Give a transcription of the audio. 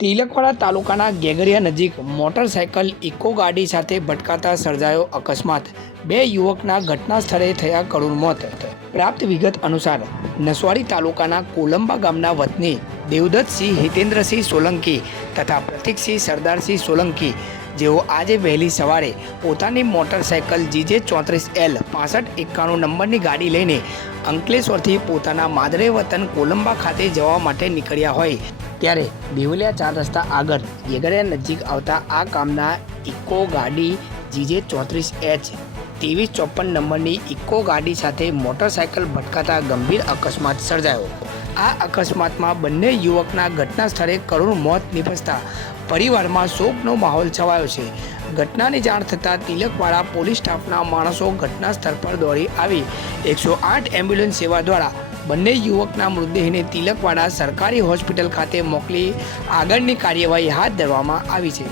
તિલકવાડા તાલુકાના ગેગરિયા નજીક motorcycle eco ગાડી સાથે ભટકાતા સર્જાયો અકસ્માત. બે યુવકના ઘટના સ્થળે થયા કરુણ મોત. પ્રાપ્ત વિગત અનુસાર, નસવાડી તાલુકાના કોલંબા ગામના વતની દેવદત્તસિંહ હિતેન્દ્રસિંહ સોલંકી તથા પ્રતિકસિંહ સરદારસિંહ સોલંકી, જેઓ આજે વહેલી સવારે પોતાની મોટરસાયકલ જીજે ચોત્રીસ એલ પાસઠ એકાણું નંબરની ગાડી લઈને અંકલેશ્વરથી પોતાના માદરે વતન કોલંબા ખાતે જવા માટે નીકળ્યા હોય. ત્યારે દેવલિયા ચાર રસ્તા આગળ yeગરિયા નજીક આવતા આ કામના ઇકો ગાડી જીજે ચોત્રીસ એચ ત્રેવીસ ચોપન નંબરની ઇકો ગાડી સાથે મોટરસાયકલ ભટકાતા ગંભીર અકસ્માત સર્જાયો. આ અકસ્માતમાં બંને યુવકના ઘટના સ્થળે કરુણ મોત નિપજતા પરિવારમાં શોકનો માહોલ છવાયો છે. ઘટનાની જાણ થતાં તિલકવાડા પોલીસ સ્ટાફના માણસો ઘટના સ્થળ પર દોડી આવી. એકસો આઠ એમ્બ્યુલન્સ સેવા દ્વારા બંને યુવકના મૃતદેહને તિલકવાડા સરકારી હોસ્પિટલ ખાતે મોકલી આગળની કાર્યવાહી હાથ ધરવામાં આવી છે.